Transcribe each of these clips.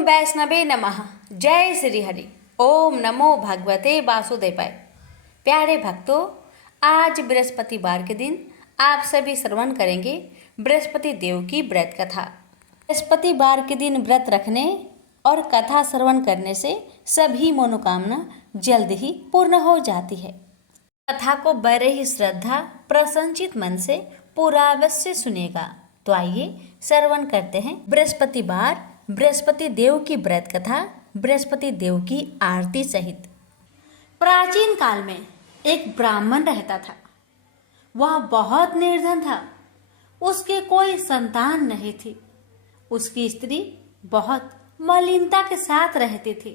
ओम वैष्णवे नमः। जय श्री हरि। ओम नमो भगवते वासुदेवाय। प्यारे भक्तों, आज बृहस्पतिवार के दिन आप सभी श्रवण करेंगे बृहस्पति देव की व्रत कथा। बृहस्पतिवार के दिन व्रत रखने और कथा श्रवण करने से सभी मनोकामना जल्द ही पूर्ण हो जाती है। कथा को बड़े ही श्रद्धा प्रसन्नचित मन से पूरा अवश्य सुनेगा। तो आइए श्रवण करते हैं बृहस्पतिवार बृहस्पति देव की व्रत कथा, बृहस्पति देव की आरती सहित। प्राचीन काल में एक ब्राह्मण रहता था। वह बहुत निर्धन था। उसके कोई संतान नहीं थी। उसकी स्त्री बहुत मलिनता के साथ रहती थी।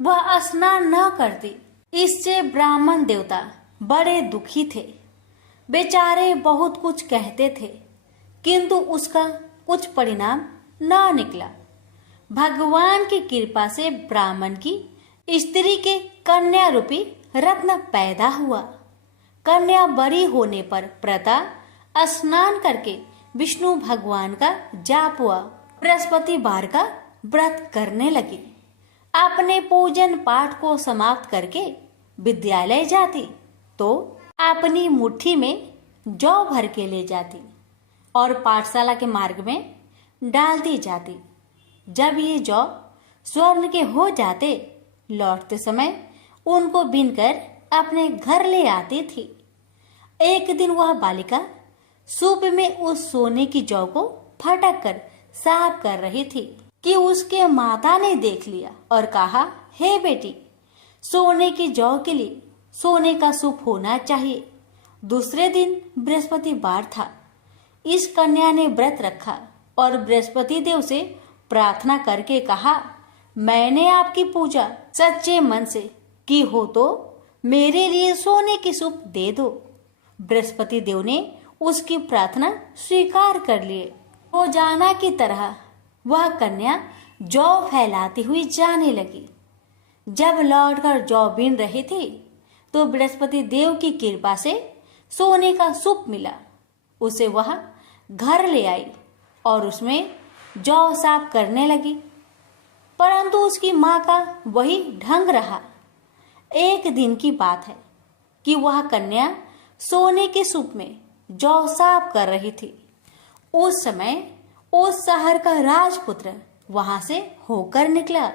वह स्नान न करती। इससे ब्राह्मण देवता बड़े दुखी थे। बेचारे बहुत कुछ कहते थे, किंतु उसका कुछ परिणाम न निकला। भगवान की कृपा से ब्राह्मण की स्त्री के कन्या रूपी रत्न पैदा हुआ। कन्या बड़ी होने पर प्रता स्नान करके विष्णु भगवान का जाप हुआ। बृहस्पतिवार का व्रत करने लगी। अपने पूजन पाठ को समाप्त करके विद्यालय जाती तो अपनी मुट्ठी में जौ भर के ले जाती और पाठशाला के मार्ग में डालती जाती। जब ये जौ स्वर्ण के हो जाते, लौटते समय उनको बीनकर अपने घर ले आती थी। एक दिन वह बालिका सूप में उस सोने की जौ को फटक कर साफ कर रही थी कि उसके माता ने देख लिया और कहा, हे बेटी, सोने की जौ के लिए सोने का सूप होना चाहिए। दूसरे दिन बृहस्पतिवार था। इस कन्या ने व्रत रखा और बृहस्पति देव से प्रार्थना करके कहा, मैंने आपकी पूजा सच्चे मन से की हो तो मेरे लिए सोने की सूप दे दो। बृहस्पति देव ने उसकी प्रार्थना स्वीकार कर लिए। रोजाना की तरह वह कन्या जौ फैलाती हुई जाने लगी। जब लौटकर जौ बीन रही थी तो बृहस्पति देव की कृपा से सोने का सूप मिला। उसे वह घर ले आई और उसमें जौ साफ करने लगी, परंतु उसकी माँ का वही ढंग रहा। एक दिन की बात है कि वह कन्या सोने के सूप में जौ साफ कर रही थी। उस समय उस शहर का राजपुत्र वहां से होकर निकला।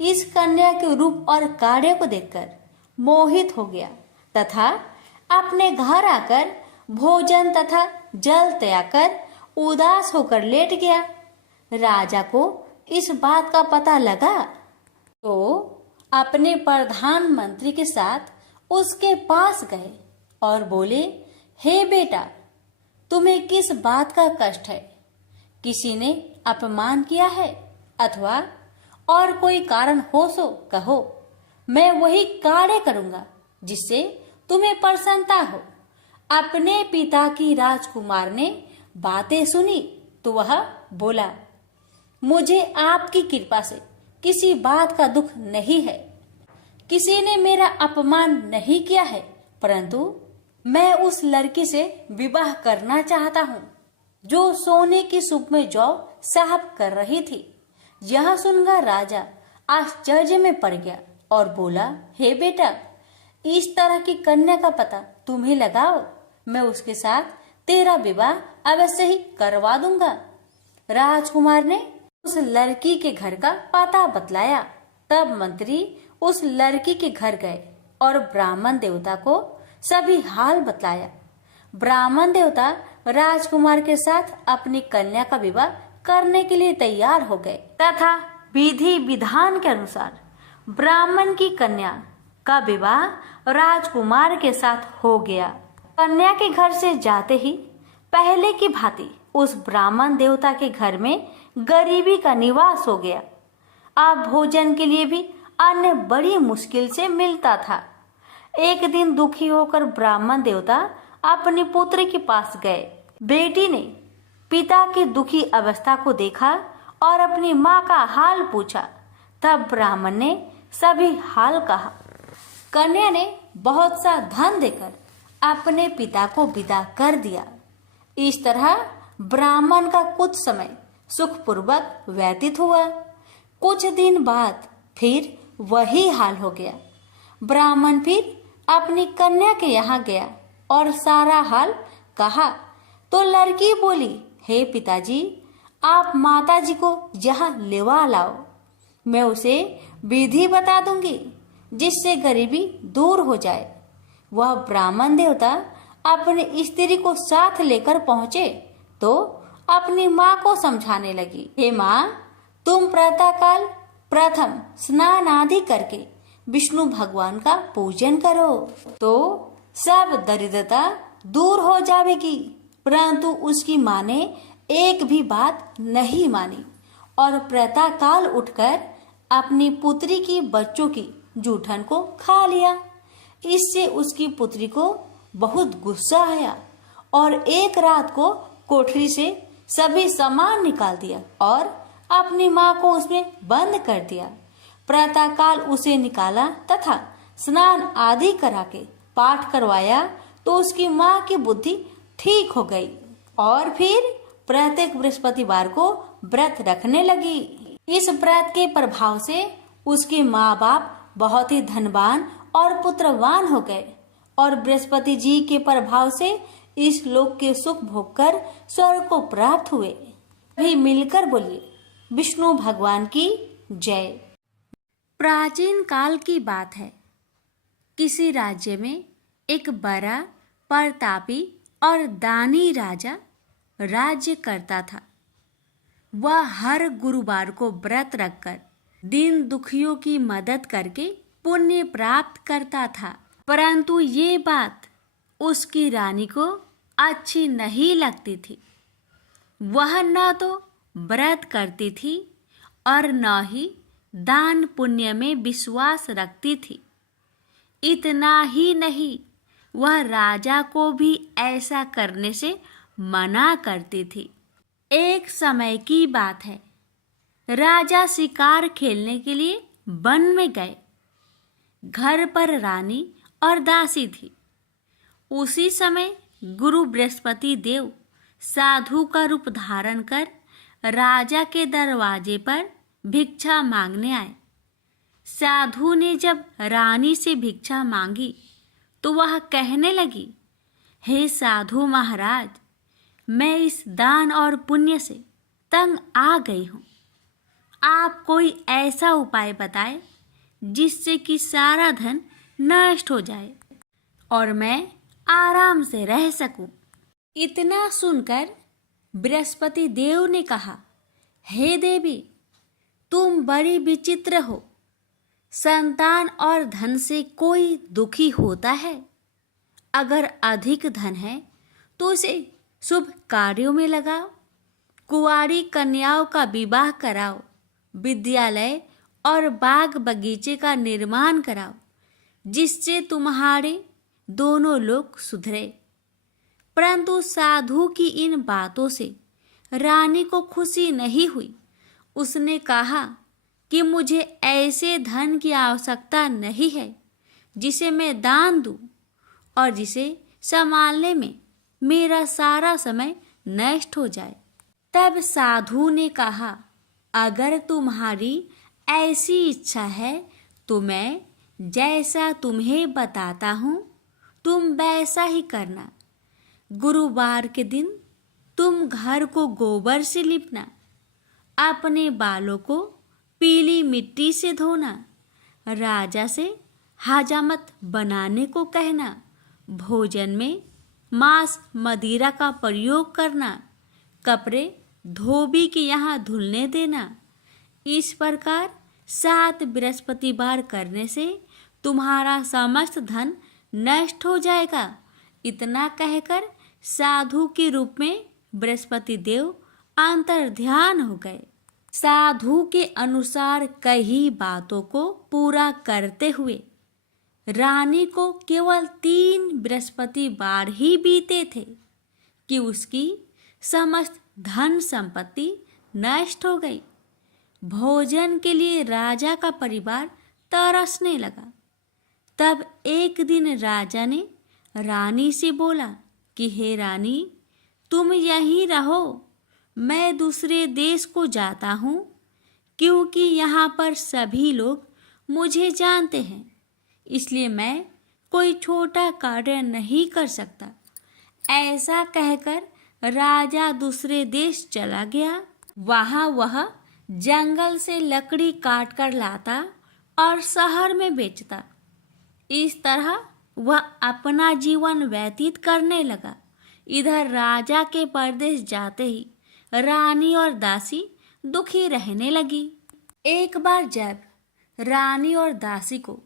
इस कन्या के रूप और कार्य को देखकर मोहित हो गया तथा अपने घर आकर भोजन तथा जल त्याग कर उदास होकर लेट गया। राजा को इस बात का पता लगा तो अपने प्रधानमंत्री के साथ उसके पास गए और बोले, हे बेटा, तुम्हें किस बात का कष्ट है? किसी ने अपमान किया है अथवा और कोई कारण हो सो कहो। मैं वही कार्य करूंगा जिससे तुम्हें प्रसन्नता हो। अपने पिता की राजकुमार ने बातें सुनी तो वह बोला, मुझे आपकी कृपा से किसी बात का दुख नहीं है। किसी ने मेरा अपमान नहीं किया है, परंतु मैं उस लड़की से विवाह करना चाहता हूँ जो सोने की सूप में जौ साफ कर रही थी। यह सुनकर राजा आश्चर्य में पड़ गया और बोला, हे बेटा, इस तरह की कन्या का पता तुम्हें लगाओ। मैं उसके साथ तेरा विवाह अवश्य ही करवा दूंगा। राजकुमार ने उस लड़की के घर का पता बतलाया। तब मंत्री उस लड़की के घर गए और ब्राह्मण देवता को सभी हाल बतलाया। ब्राह्मण देवता राजकुमार के साथ अपनी कन्या का विवाह करने के लिए तैयार हो गए तथा विधि विधान के अनुसार ब्राह्मण की कन्या का विवाह राजकुमार के साथ हो गया। कन्या के घर से जाते ही पहले की भांति उस ब्राह्मण देवता के घर में गरीबी का निवास हो गया। अब भोजन के लिए भी अन्न बड़ी मुश्किल से मिलता था। एक दिन दुखी होकर ब्राह्मण देवता अपनी पुत्री के पास गए। बेटी ने पिता की दुखी अवस्था को देखा और अपनी माँ का हाल पूछा। तब ब्राह्मण ने सभी हाल कहा। कन्या ने बहुत सा धन देकर अपने पिता को विदा कर दिया। इस तरह ब्राह्मण का कुछ समय सुखपूर्वक व्यतीत हुआ। कुछ दिन बाद फिर वही हाल हो गया। ब्राह्मण फिर अपनी कन्या के यहाँ गया और सारा हाल कहा तो लड़की बोली, हे पिताजी, आप माताजी को यहाँ लेवा लाओ, मैं उसे विधि बता दूंगी जिससे गरीबी दूर हो जाए। वह ब्राह्मण देवता अपनी स्त्री को साथ लेकर पहुंचे तो अपनी माँ को समझाने लगी, हे माँ, तुम प्रातःकाल प्रथम स्नान आदि करके विष्णु भगवान का पूजन करो तो सब दरिद्रता दूर हो जाएगी। परंतु उसकी माँ ने एक भी बात नहीं मानी और प्रातःकाल उठकर अपनी पुत्री की बच्चों की जूठन को खा लिया। इससे उसकी पुत्री को बहुत गुस्सा आया और एक रात को कोठरी से सभी सामान निकाल दिया और अपनी माँ को उसमें बंद कर दिया। प्रातःकाल उसे निकाला तथा स्नान आदि करा के पाठ करवाया तो उसकी माँ की बुद्धि ठीक हो गई और फिर प्रत्येक बृहस्पतिवार को व्रत रखने लगी। इस व्रत के प्रभाव से उसके माँ बाप बहुत ही धनवान और पुत्रवान हो गए और बृहस्पति जी के प्रभाव से इस लोक के सुख भोग कर स्वर्ग को प्राप्त हुए। भी मिलकर बोलिए, विष्णु भगवान की जय। प्राचीन काल की बात है। किसी राज्य में एक बड़ा प्रतापी और दानी राजा राज्य करता था। वह हर गुरुवार को व्रत रखकर दीन दुखियों की मदद करके पुण्य प्राप्त करता था। परंतु ये बात उसकी रानी को अच्छी नहीं लगती थी। वह न तो व्रत करती थी और न ही दान पुण्य में विश्वास रखती थी। इतना ही नहीं, वह राजा को भी ऐसा करने से मना करती थी। एक समय की बात है। राजा शिकार खेलने के लिए वन में गए। घर पर रानी और दासी थी। उसी समय गुरु बृहस्पति देव साधु का रूप धारण कर राजा के दरवाजे पर भिक्षा मांगने आए। साधु ने जब रानी से भिक्षा मांगी तो वह कहने लगी, हे साधु महाराज, मैं इस दान और पुण्य से तंग आ गई हूँ। आप कोई ऐसा उपाय बताएं जिससे कि सारा धन नष्ट हो जाए और मैं आराम से रह सकूं। इतना सुनकर बृहस्पति देव ने कहा, हे देवी, तुम बड़ी विचित्र हो। संतान और धन से कोई दुखी होता है? अगर अधिक धन है तो उसे शुभ कार्यों में लगाओ, कुंवारी कन्याओं का विवाह कराओ, विद्यालय और बाग बगीचे का निर्माण कराओ, जिससे तुम्हारे दोनों लोग सुधरे। परंतु साधु की इन बातों से रानी को खुशी नहीं हुई। उसने कहा कि मुझे ऐसे धन की आवश्यकता नहीं है जिसे मैं दान दूं और जिसे संभालने में मेरा सारा समय नष्ट हो जाए। तब साधु ने कहा, अगर तुम्हारी ऐसी इच्छा है तो मैं जैसा तुम्हें बताता हूँ तुम वैसा ही करना। गुरुवार के दिन तुम घर को गोबर से लिपना, अपने बालों को पीली मिट्टी से धोना, राजा से हजामत बनाने को कहना, भोजन में मांस मदिरा का प्रयोग करना, कपड़े धोबी के यहाँ धुलने देना। इस प्रकार 7 बृहस्पतिवार करने से तुम्हारा समस्त धन नष्ट हो जाएगा। इतना कहकर साधु के रूप में बृहस्पति देव अंतर्ध्यान हो गए। साधु के अनुसार कई बातों को पूरा करते हुए रानी को केवल 3 बृहस्पतिवार ही बीते थे कि उसकी समस्त धन संपत्ति नष्ट हो गई। भोजन के लिए राजा का परिवार तरसने लगा। तब एक दिन राजा ने रानी से बोला कि हे रानी, तुम यहीं रहो, मैं दूसरे देश को जाता हूँ, क्योंकि क्योंकि यहाँ पर सभी लोग मुझे जानते हैं, इसलिए मैं कोई छोटा कार्य नहीं कर सकता। ऐसा कहकर राजा दूसरे देश चला गया। वहाँ वह जंगल से लकड़ी काट कर लाता और शहर में बेचता। इस तरह वह अपना जीवन व्यतीत करने लगा। इधर राजा के परदेश जाते ही रानी और दासी दुखी रहने लगी। एक बार जब रानी और दासी को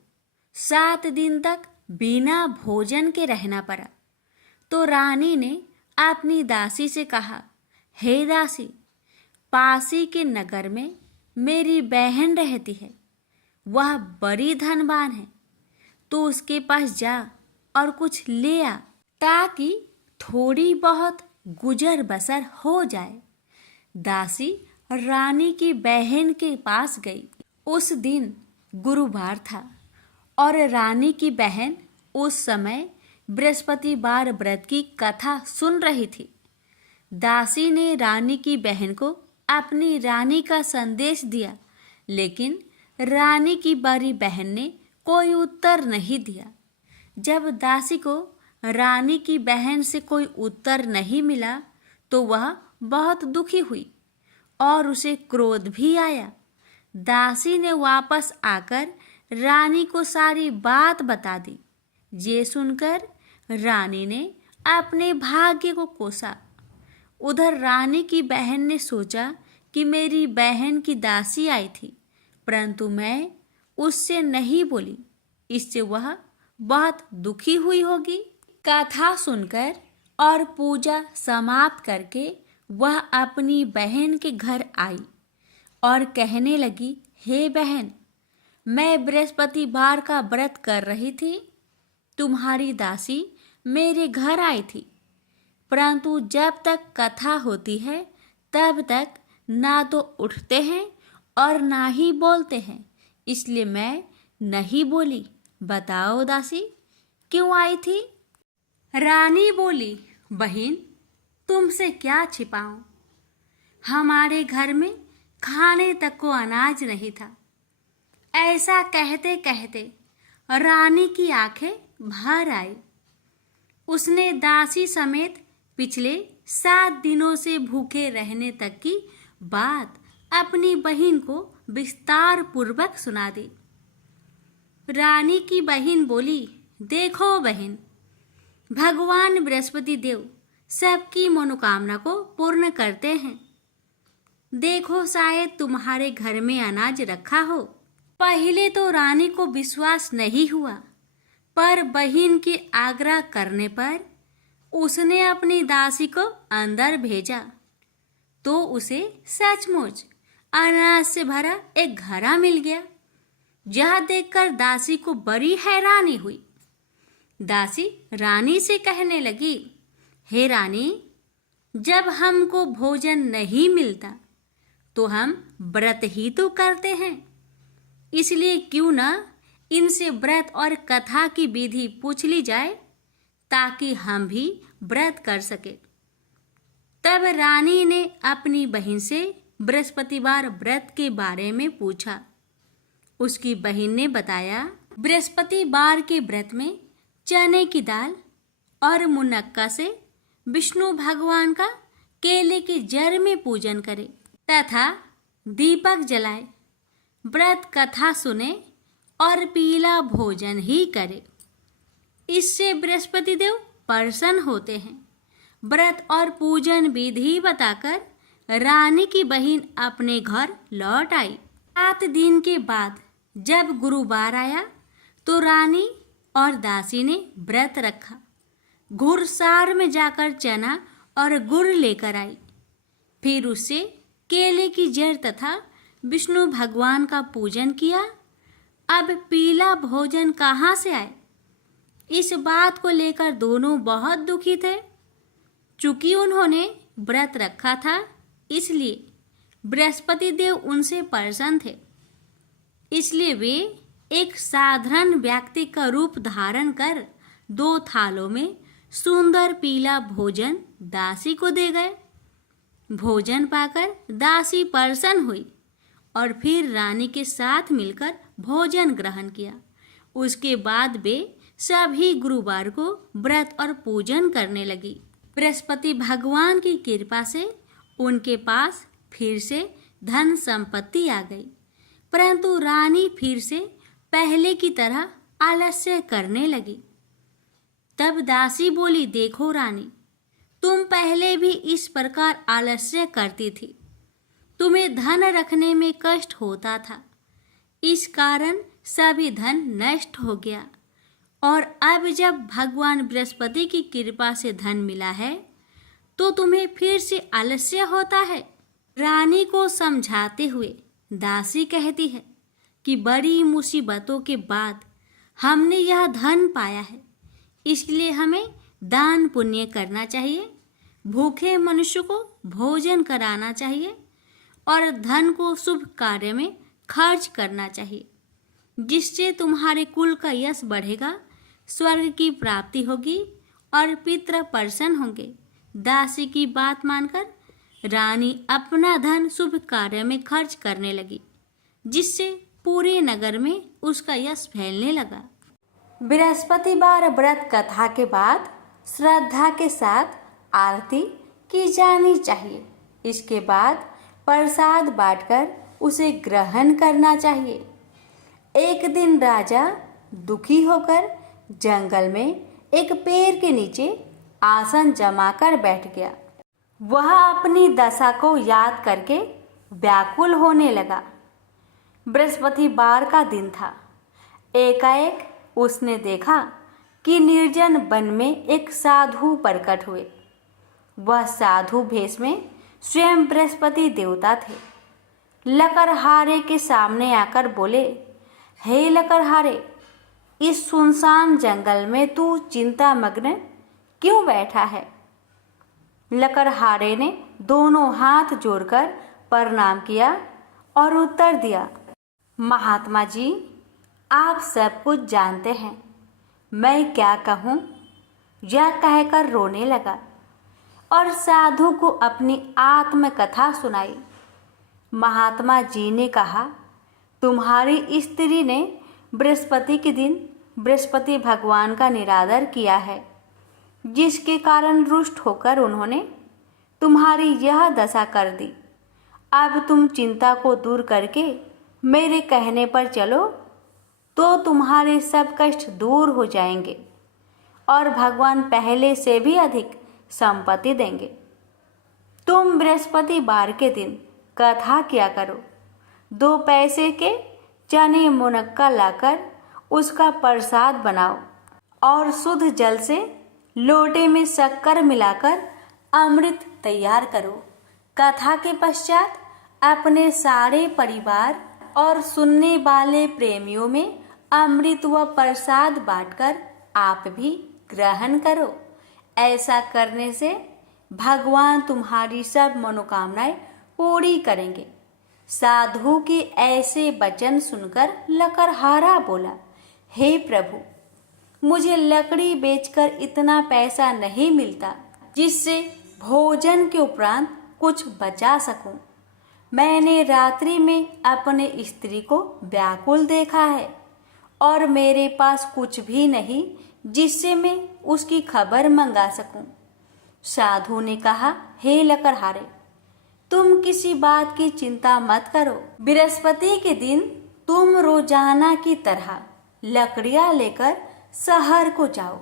7 दिन तक बिना भोजन के रहना पड़ा, तो रानी ने अपनी दासी से कहा, हे दासी, पासी के नगर में मेरी बहन रहती है। वह बड़ी धनवान है, तो उसके पास जा और कुछ ले आ, ताकि थोड़ी बहुत गुजर बसर हो जाए। दासी रानी की बहन के पास गई। उस दिन गुरुवार था और रानी की बहन उस समय बृहस्पतिवार व्रत की कथा सुन रही थी। दासी ने रानी की बहन को अपनी रानी का संदेश दिया, लेकिन रानी की बड़ी बहन ने कोई उत्तर नहीं दिया। जब दासी को रानी की बहन से कोई उत्तर नहीं मिला, तो वह बहुत दुखी हुई और उसे क्रोध भी आया। दासी ने वापस आकर रानी को सारी बात बता दी। ये सुनकर रानी ने अपने भाग्य को कोसा। उधर रानी की बहन ने सोचा कि मेरी बहन की दासी आई थी, परंतु मैं उससे नहीं बोली, इससे वह बहुत दुखी हुई होगी। कथा सुनकर और पूजा समाप्त करके वह अपनी बहन के घर आई और कहने लगी, हे बहन, मैं बृहस्पतिवार का व्रत कर रही थी। तुम्हारी दासी मेरे घर आई थी, परंतु जब तक कथा होती है तब तक ना तो उठते हैं और ना ही बोलते हैं, इसलिए मैं नहीं बोली। बताओ दासी, क्यों आई थी? रानी बोली, बहन, तुमसे क्या छिपाऊं? हमारे घर में खाने तक को अनाज नहीं था। ऐसा कहते कहते रानी की आंखें भर आई। उसने दासी समेत पिछले 7 दिनों से भूखे रहने तक की बात अपनी बहन को विस्तार पूर्वक सुना दी। रानी की बहन बोली, देखो बहन, भगवान बृहस्पति देव सबकी मनोकामना को पूर्ण करते हैं। देखो, शायद तुम्हारे घर में अनाज रखा हो। पहले तो रानी को विश्वास नहीं हुआ, पर बहन के आग्रह करने पर उसने अपनी दासी को अंदर भेजा, तो उसे सचमुच अनाज से भरा एक घड़ा मिल गया। यह देखकर दासी को बड़ी हैरानी हुई। दासी रानी से कहने लगी, हे रानी, जब हमको भोजन नहीं मिलता तो हम व्रत ही तो करते हैं, इसलिए क्यों ना इनसे व्रत और कथा की विधि पूछ ली जाए, ताकि हम भी व्रत कर सके। तब रानी ने अपनी बहन से बृहस्पतिवार व्रत के बारे में पूछा। उसकी बहन ने बताया, बृहस्पतिवार के व्रत में चने की दाल और मुनक्का से विष्णु भगवान का केले के जड़ में पूजन करे तथा दीपक जलाए, व्रत कथा सुने और पीला भोजन ही करे। इससे बृहस्पति देव प्रसन्न होते हैं। व्रत और पूजन विधि बताकर रानी की बहन अपने घर लौट आई। 7 दिन के बाद जब गुरुवार आया तो रानी और दासी ने व्रत रखा। घुड़सार में जाकर चना और गुड़ लेकर आई। फिर उससे केले की जड़ तथा विष्णु भगवान का पूजन किया। अब पीला भोजन कहाँ से आए? इस बात को लेकर दोनों बहुत दुखी थे। चूंकि उन्होंने व्रत रखा था, इसलिए बृहस्पति देव उनसे प्रसन्न थे। इसलिए वे एक साधारण व्यक्ति का रूप धारण कर 2 थालों में सुंदर पीला भोजन दासी को दे गए। भोजन पाकर दासी प्रसन्न हुई और फिर रानी के साथ मिलकर भोजन ग्रहण किया। उसके बाद वे सभी गुरुवार को व्रत और पूजन करने लगी। बृहस्पति भगवान की कृपा से उनके पास फिर से धन संपत्ति आ गई, परंतु रानी फिर से पहले की तरह आलस्य करने लगी। तब दासी बोली, देखो रानी, तुम पहले भी इस प्रकार आलस्य करती थी। तुम्हें धन रखने में कष्ट होता था, इस कारण सभी धन नष्ट हो गया, और अब जब भगवान बृहस्पति की कृपा से धन मिला है तो तुम्हें फिर से आलस्य होता है। रानी को समझाते हुए दासी कहती है कि बड़ी मुसीबतों के बाद हमने यह धन पाया है, इसलिए हमें दान पुण्य करना चाहिए, भूखे मनुष्य को भोजन कराना चाहिए और धन को शुभ कार्य में खर्च करना चाहिए, जिससे तुम्हारे कुल का यश बढ़ेगा, स्वर्ग की प्राप्ति होगी और पितृ प्रसन्न होंगे। दासी की बात मानकर रानी अपना धन शुभ कार्य में खर्च करने लगी, जिससे पूरे नगर में उसका यश फैलने लगा। बृहस्पतिवार व्रत कथा के बाद श्रद्धा के साथ आरती की जानी चाहिए। इसके बाद प्रसाद बांटकर उसे ग्रहण करना चाहिए। एक दिन राजा दुखी होकर जंगल में एक पेड़ के नीचे आसन जमाकर बैठ गया। वह अपनी दशा को याद करके व्याकुल होने लगा। बृहस्पतिवार का दिन था। एकाएक उसने देखा कि निर्जन वन में एक साधु प्रकट हुए। वह साधु भेष में स्वयं बृहस्पति देवता थे। लकड़हारे के सामने आकर बोले, हे लकड़हारे, इस सुनसान जंगल में तू चिंतामग्न क्यों बैठा है? लकड़हारे ने दोनों हाथ जोड़कर प्रणाम किया और उत्तर दिया, महात्मा जी, आप सब कुछ जानते हैं, मैं क्या कहूँ? यह कहकर रोने लगा और साधु को अपनी आत्मकथा सुनाई। महात्मा जी ने कहा, तुम्हारी स्त्री ने बृहस्पति के दिन बृहस्पति भगवान का निरादर किया है, जिसके कारण रुष्ट होकर उन्होंने तुम्हारी यह दशा कर दी। अब तुम चिंता को दूर करके मेरे कहने पर चलो तो तुम्हारे सब कष्ट दूर हो जाएंगे और भगवान पहले से भी अधिक संपत्ति देंगे। तुम बृहस्पतिवार के दिन कथा किया करो। 2 पैसे के चने मुनक्का लाकर उसका प्रसाद बनाओ और शुद्ध जल से लोटे में शक्कर मिलाकर अमृत तैयार करो। कथा के पश्चात अपने सारे परिवार और सुनने वाले प्रेमियों में अमृत व प्रसाद बांटकर आप भी ग्रहण करो। ऐसा करने से भगवान तुम्हारी सब मनोकामनाएं पूरी करेंगे। साधु के ऐसे वचन सुनकर लकड़हारा बोला, हे प्रभु, मुझे लकड़ी बेचकर इतना पैसा नहीं मिलता जिससे भोजन के उपरांत कुछ बचा सकूं। मैंने रात्रि में अपने स्त्री को व्याकुल देखा है और मेरे पास कुछ भी नहीं जिससे मैं उसकी खबर मंगा सकूं। साधु ने कहा, हे लकड़हारे, तुम किसी बात की चिंता मत करो। बृहस्पति के दिन तुम रोजाना की तरह लकड़ियां लेकर शहर को जाओ।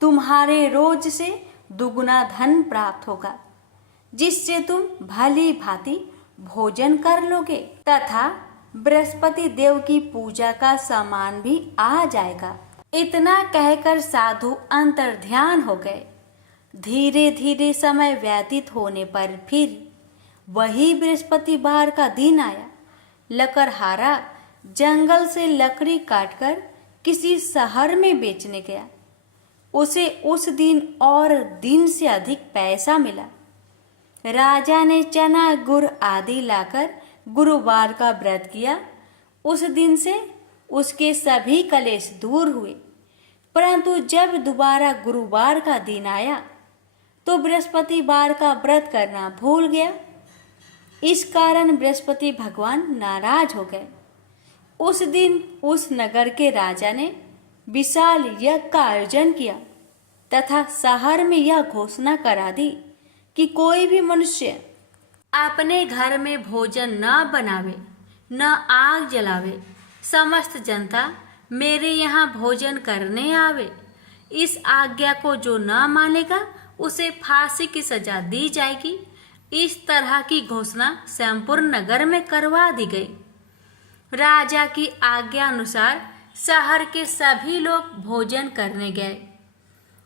तुम्हारे रोज से दुगुना धन प्राप्त होगा, जिससे तुम भली भांति भोजन कर लोगे तथा बृहस्पति देव की पूजा का सामान भी आ जाएगा। इतना कहकर साधु अंतर्ध्यान हो गए। धीरे धीरे समय व्यतीत होने पर फिर वही बृहस्पतिवार का दिन आया। लकड़हारा जंगल से लकड़ी काटकर किसी शहर में बेचने गया। उसे उस दिन और दिन से अधिक पैसा मिला। राजा ने चना गुड़ आदि लाकर गुरुवार का व्रत किया। उस दिन से उसके सभी कलेश दूर हुए। परंतु जब दोबारा गुरुवार का दिन आया तो बृहस्पतिवार का व्रत करना भूल गया। इस कारण बृहस्पति भगवान नाराज हो गए। उस दिन उस नगर के राजा ने विशाल यज्ञ का आयोजन किया तथा शहर में यह घोषणा करा दी कि कोई भी मनुष्य अपने घर में भोजन न बनावे, न आग जलावे। समस्त जनता मेरे यहाँ भोजन करने आवे। इस आज्ञा को जो न मानेगा उसे फांसी की सजा दी जाएगी। इस तरह की घोषणा संपूर्ण नगर में करवा दी गई। राजा की आज्ञा अनुसार शहर के सभी लोग भोजन करने गए,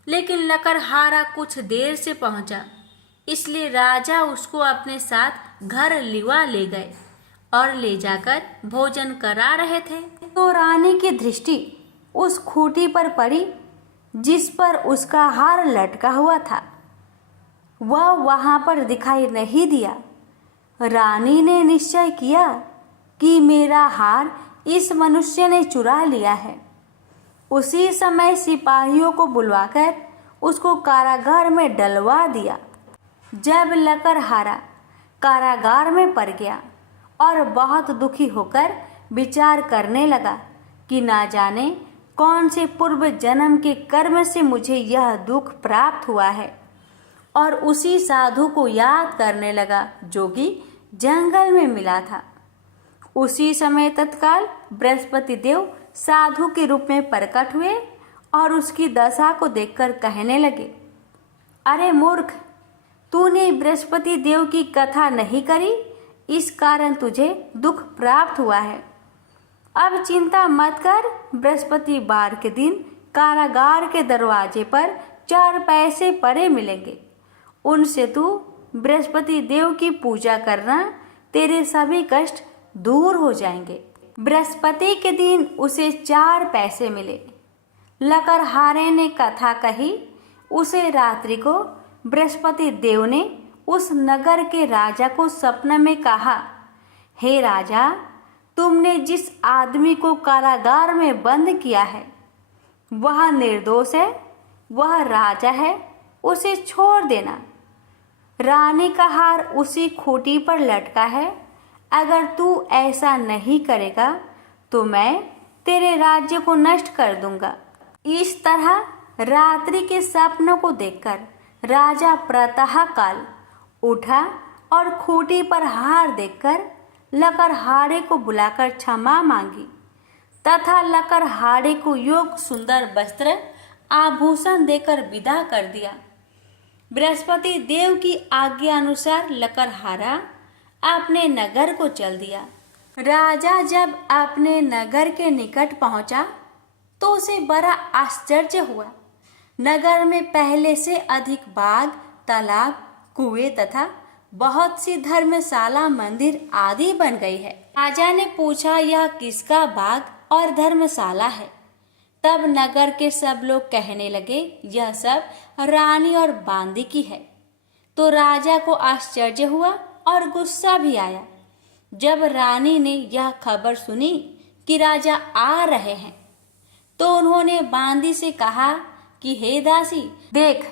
लेकिन लकड़हारा कुछ देर से पहुंचा, इसलिए राजा उसको अपने साथ घर लिवा ले गए और ले जाकर भोजन करा रहे थे। तो रानी की दृष्टि उस खूंटी पर पड़ी जिस पर उसका हार लटका हुआ था। वह वहां पर दिखाई नहीं दिया। रानी ने निश्चय किया कि मेरा हार इस मनुष्य ने चुरा लिया है। उसी समय सिपाहियों को बुलवाकर उसको कारागार में डलवा दिया। जब लकड़हारा कारागार में पड़ गया और बहुत दुखी होकर विचार करने लगा कि ना जाने कौन से पूर्व जन्म के कर्म से मुझे यह दुख प्राप्त हुआ है, और उसी साधु को याद करने लगा जो कि जंगल में मिला था। उसी समय तत्काल बृहस्पति देव साधु के रूप में प्रकट हुए और उसकी दशा को देखकर कहने लगे, अरे मूर्ख, तूने बृहस्पति देव की कथा नहीं करी, इस कारण तुझे दुख प्राप्त हुआ है। अब चिंता मत कर। बृहस्पतिवार के दिन कारागार के दरवाजे पर 4 पैसे पड़े मिलेंगे। उनसे तू बृहस्पति देव की पूजा करना, तेरे सभी कष्ट दूर हो जाएंगे। बृहस्पति के दिन उसे 4 पैसे मिले। लकड़हारे ने कथा कही। उसे रात्रि को बृहस्पति देव ने उस नगर के राजा को सपन में कहा, हे राजा, तुमने जिस आदमी को कारागार में बंद किया है वह निर्दोष है, वह राजा है, उसे छोड़ देना। रानी का हार उसी खूंटी पर लटका है। अगर तू ऐसा नहीं करेगा तो मैं तेरे राज्य को नष्ट कर दूंगा। इस तरह रात्रि के सपनों को देखकर राजा प्रातः काल उठा और खूंटी पर हार देखकर लकड़हारे को बुलाकर क्षमा मांगी तथा लकड़हारे को योग सुंदर वस्त्र आभूषण देकर विदा कर दिया। बृहस्पति देव की आज्ञा अनुसार लकड़हारा अपने नगर को चल दिया। राजा जब अपने नगर के निकट पहुंचा तो उसे बड़ा आश्चर्य हुआ। नगर में पहले से अधिक बाग, तालाब, कुएं तथा बहुत सी धर्मशाला, मंदिर आदि बन गई है। राजा ने पूछा, यह किसका बाग और धर्मशाला है? तब नगर के सब लोग कहने लगे, यह सब रानी और बांदी की है। तो राजा को आश्चर्य हुआ और गुस्सा भी आया। जब रानी ने यह खबर सुनी कि राजा आ रहे हैं तो उन्होंने बांदी से कहा कि हे दासी, देख,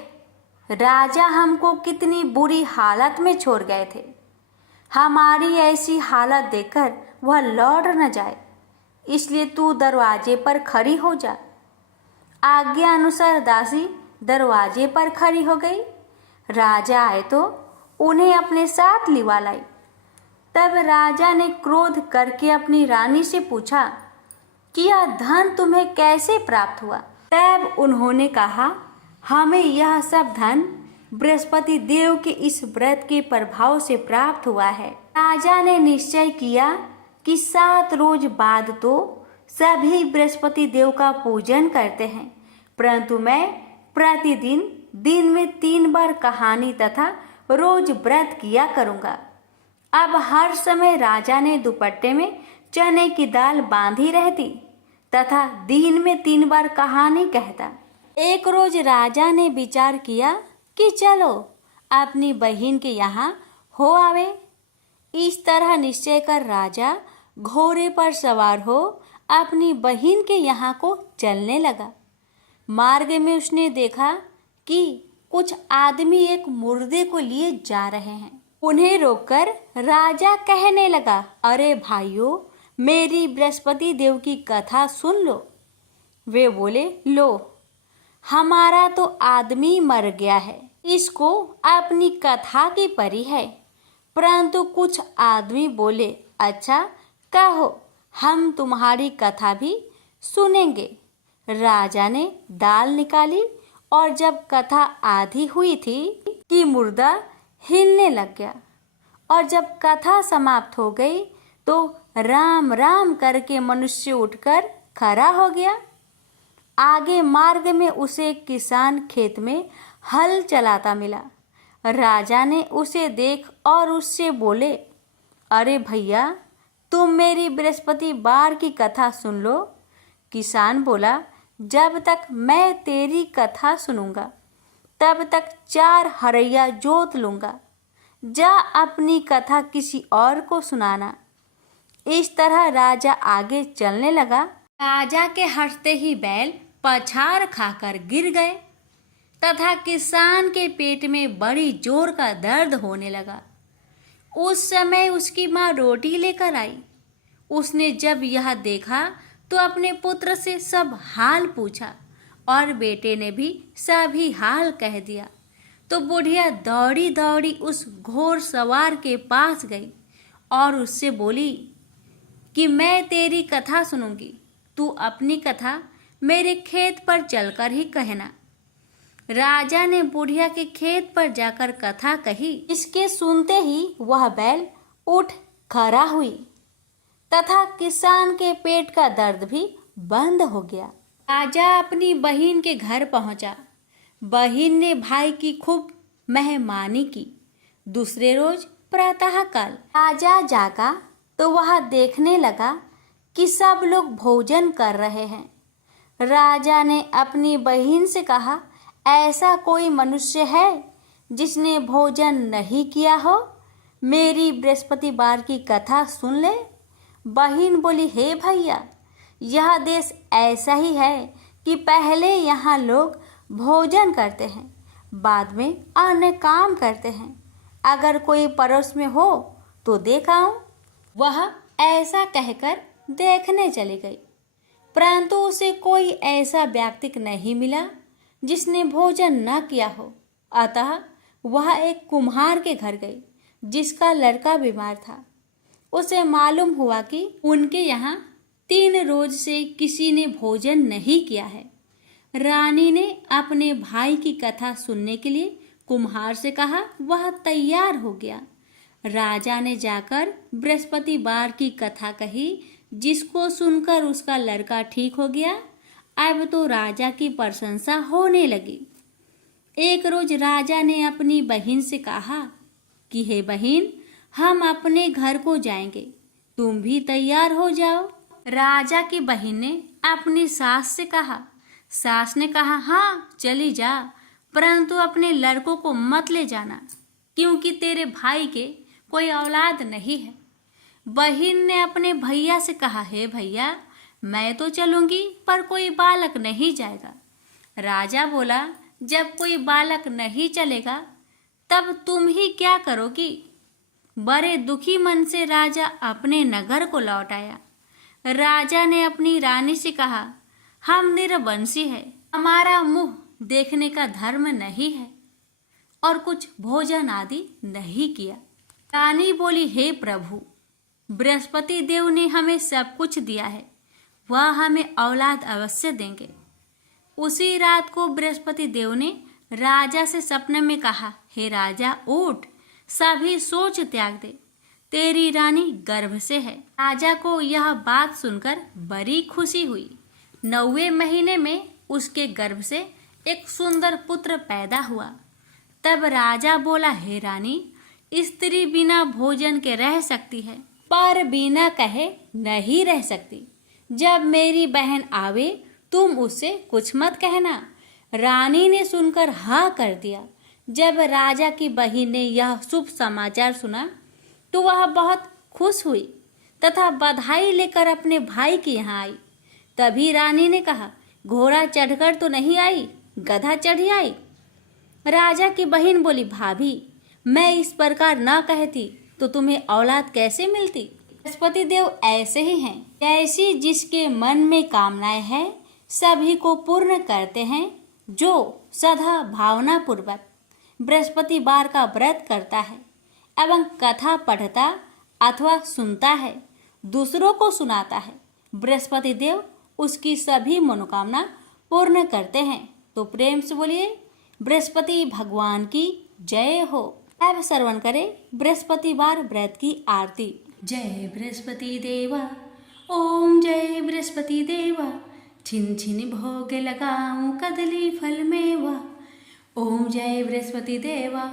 राजा हमको कितनी बुरी हालत में छोड़ गए थे। हमारी ऐसी हालत देखकर वह लौट न जाए, इसलिए तू दरवाजे पर खड़ी हो जा। आज्ञा अनुसार दासी दरवाजे पर खड़ी हो गई। राजा आए तो उन्हें अपने साथ लिवा लाई। तब राजा ने क्रोध करके अपनी रानी से पूछा कि यह धन तुम्हें कैसे प्राप्त हुआ? तब उन्होंने कहा, हमें यह सब धन बृहस्पति देव के इस व्रत के प्रभाव से प्राप्त हुआ है। राजा ने निश्चय किया कि 7 रोज बाद तो सभी बृहस्पति देव का पूजन करते हैं, परंतु मैं प्रतिदिन दिन में 3 बार कहानी तथा रोज व्रत किया करूंगा। अब हर समय राजा ने दुपट्टे में चने की दाल बांधी रहती तथा दिन में 3 बार कहानी कहता। एक रोज राजा ने विचार किया कि चलो अपनी बहन के यहाँ हो आवे। इस तरह निश्चय कर राजा घोड़े पर सवार हो अपनी बहन के यहाँ को चलने लगा। मार्ग में उसने देखा कि कुछ आदमी एक मुर्दे को लिए जा रहे हैं। उन्हें रोककर राजा कहने लगा, अरे भाइयों, मेरी बृहस्पति देव की कथा सुन लो। वे बोले, लो, हमारा तो आदमी मर गया है, इसको अपनी कथा की परी है। परंतु कुछ आदमी बोले, अच्छा कहो, हम तुम्हारी कथा भी सुनेंगे। राजा ने दाल निकाली और जब कथा आधी हुई थी कि मुर्दा हिलने लग गया, और जब कथा समाप्त हो गई तो राम राम करके मनुष्य उठकर खड़ा हो गया। आगे मार्ग में उसे एक किसान खेत में हल चलाता मिला। राजा ने उसे देख और उससे बोले, अरे भैया, तुम मेरी बृहस्पति बार की कथा सुन लो। किसान बोला, जब तक मैं तेरी कथा सुनूंगा तब तक 4 हरैया जोत लूंगा। जा अपनी कथा किसी और को सुनाना। इस तरह राजा आगे चलने लगा। राजा के हंसते ही बैल पछाड़ खाकर गिर गए तथा किसान के पेट में बड़ी जोर का दर्द होने लगा। उस समय उसकी माँ रोटी लेकर आई। उसने जब यह देखा तो अपने पुत्र से सब हाल पूछा और बेटे ने भी सभी हाल कह दिया। तो बुढ़िया दौड़ी दौड़ी उस घोड़ सवार के पास गई और उससे बोली कि मैं तेरी कथा सुनूंगी, तू अपनी कथा मेरे खेत पर चलकर ही कहना। राजा ने बुढ़िया के खेत पर जाकर कथा कही। इसके सुनते ही वह बैल उठ खड़ा हुई तथा किसान के पेट का दर्द भी बंद हो गया। राजा अपनी बहन के घर पहुंचा। बहन ने भाई की खूब मेहमानी की। दूसरे रोज प्रातःकाल राजा जागा तो वह देखने लगा कि सब लोग भोजन कर रहे हैं। राजा ने अपनी बहन से कहा, ऐसा कोई मनुष्य है जिसने भोजन नहीं किया हो? मेरी बृहस्पति बार की कथा सुन ले। बहन बोली, हे भैया, यह देश ऐसा ही है कि पहले यहाँ लोग भोजन करते हैं, बाद में अन्य काम करते हैं। अगर कोई पड़ोस में हो तो देख आऊं। वह ऐसा कहकर देखने चली गई, परंतु उसे कोई ऐसा व्यक्ति नहीं मिला जिसने भोजन न किया हो। अतः वह एक कुम्हार के घर गई जिसका लड़का बीमार था। उसे मालूम हुआ कि उनके यहाँ 3 रोज से किसी ने भोजन नहीं किया है। रानी ने अपने भाई की कथा सुनने के लिए कुम्हार से कहा। वह तैयार हो गया। राजा ने जाकर बृहस्पति बार की कथा कही, जिसको सुनकर उसका लड़का ठीक हो गया। अब तो राजा की प्रशंसा होने लगी। एक रोज राजा ने अपनी बहन से कहा कि हे बहन, हम अपने घर को जाएंगे, तुम भी तैयार हो जाओ। राजा की बहन ने अपनी सास से कहा। सास ने कहा, हाँ चली जा, परंतु अपने लड़कों को मत ले जाना, क्योंकि तेरे भाई के कोई औलाद नहीं है। बहन ने अपने भैया से कहा, हे भैया, मैं तो चलूंगी पर कोई बालक नहीं जाएगा। राजा बोला, जब कोई बालक नहीं चलेगा तब तुम ही क्या करोगी? बड़े दुखी मन से राजा अपने नगर को लौट आया। राजा ने अपनी रानी से कहा, हम निरवंशी है, हमारा मुंह देखने का धर्म नहीं है और कुछ भोजन आदि नहीं किया। रानी बोली, हे प्रभु, बृहस्पति देव ने हमें सब कुछ दिया है, वह हमें औलाद अवश्य देंगे। उसी रात को बृहस्पति देव ने राजा से सपने में कहा, हे राजा, उठ, सभी सोच त्याग दे, तेरी रानी गर्भ से है। राजा को यह बात सुनकर बड़ी खुशी हुई। 9वें महीने में उसके गर्भ से एक सुंदर पुत्र पैदा हुआ। तब राजा बोला, हे रानी, स्त्री बिना भोजन के रह सकती है, पर बिना कहे नहीं रह सकती। जब मेरी बहन आवे तुम उससे कुछ मत कहना। रानी ने सुनकर हाँ कर दिया। जब राजा की बहन ने यह शुभ समाचार सुना तो वह बहुत खुश हुई तथा बधाई लेकर अपने भाई के यहाँ आई। तभी रानी ने कहा, घोड़ा चढ़कर तो नहीं आई, गधा चढ़ी आई। राजा की बहन बोली, भाभी, मैं इस प्रकार ना कहती तो तुम्हें औलाद कैसे मिलती। बृहस्पति देव ऐसे ही हैं, जैसी जिसके मन में कामनाएं हैं सभी को पूर्ण करते हैं। जो सदा भावना पूर्वक बृहस्पतिवार का व्रत करता है एवं कथा पढ़ता अथवा सुनता है, दूसरों को सुनाता है, बृहस्पति देव उसकी सभी मनोकामना पूर्ण करते हैं। तो प्रेम से बोलिए बृहस्पति भगवान की जय हो। अब श्रवण करें बृहस्पतिवार व्रत की आरती। जय बृहस्पति देवा, ओम जय बृहस्पति देवा, छिन छिन भोग लगाऊं कदली फल मेवा। ओम जय बृहस्पति देवा,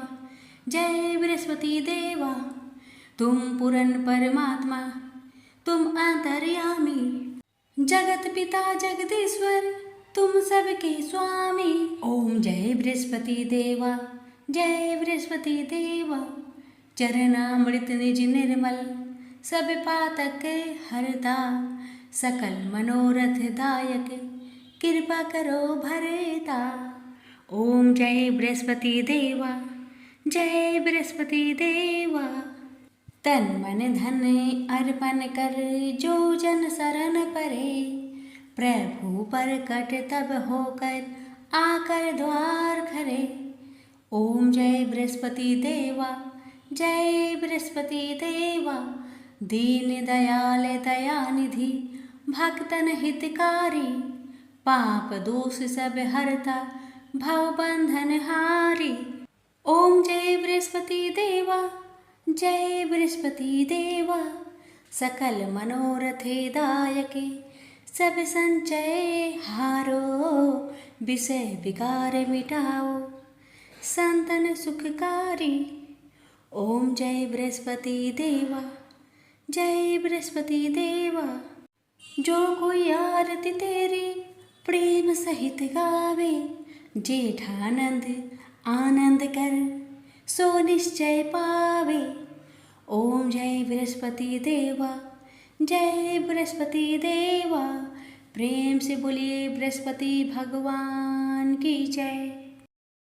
जय बृहस्पति देवा, तुम पूर्ण परमात्मा, तुम अंतर्यामी, जगत पिता जगदीश्वर, तुम सबके स्वामी। ओम जय बृहस्पति देवा, जय बृहस्पति देवा, चरणामृत निज निर्मल, सब पातक हरता, सकल मनोरथ दायक, कृपा करो भरता। ओम जय बृहस्पति देवा, जय बृहस्पति देवा, तन मन धन अर्पण कर जो जन शरण परे, प्रभु प्रकट तब होकर आकर द्वार खरे। ओम जय बृहस्पति देवा, जय बृहस्पति देवा, दीन दयाल दयानिधि, भक्तन हितकारी, पाप दोष सब हरता, भव बंधन हारी। ओम जय बृहस्पति देवा, जय बृहस्पति देवा, सकल मनोरथे दायके, सब संचय हारो, विषय विकार मिटाओ, संतन सुखकारी। ओम जय बृहस्पति देवा, जय बृहस्पति देवा, जो कोई आरती तेरी प्रेम सहित गावे, जेठानंद आनंद कर सो निश्चय पावे। ओम जय बृहस्पति देवा, जय बृहस्पति देवा, प्रेम से बोलिए बृहस्पति भगवान की जय।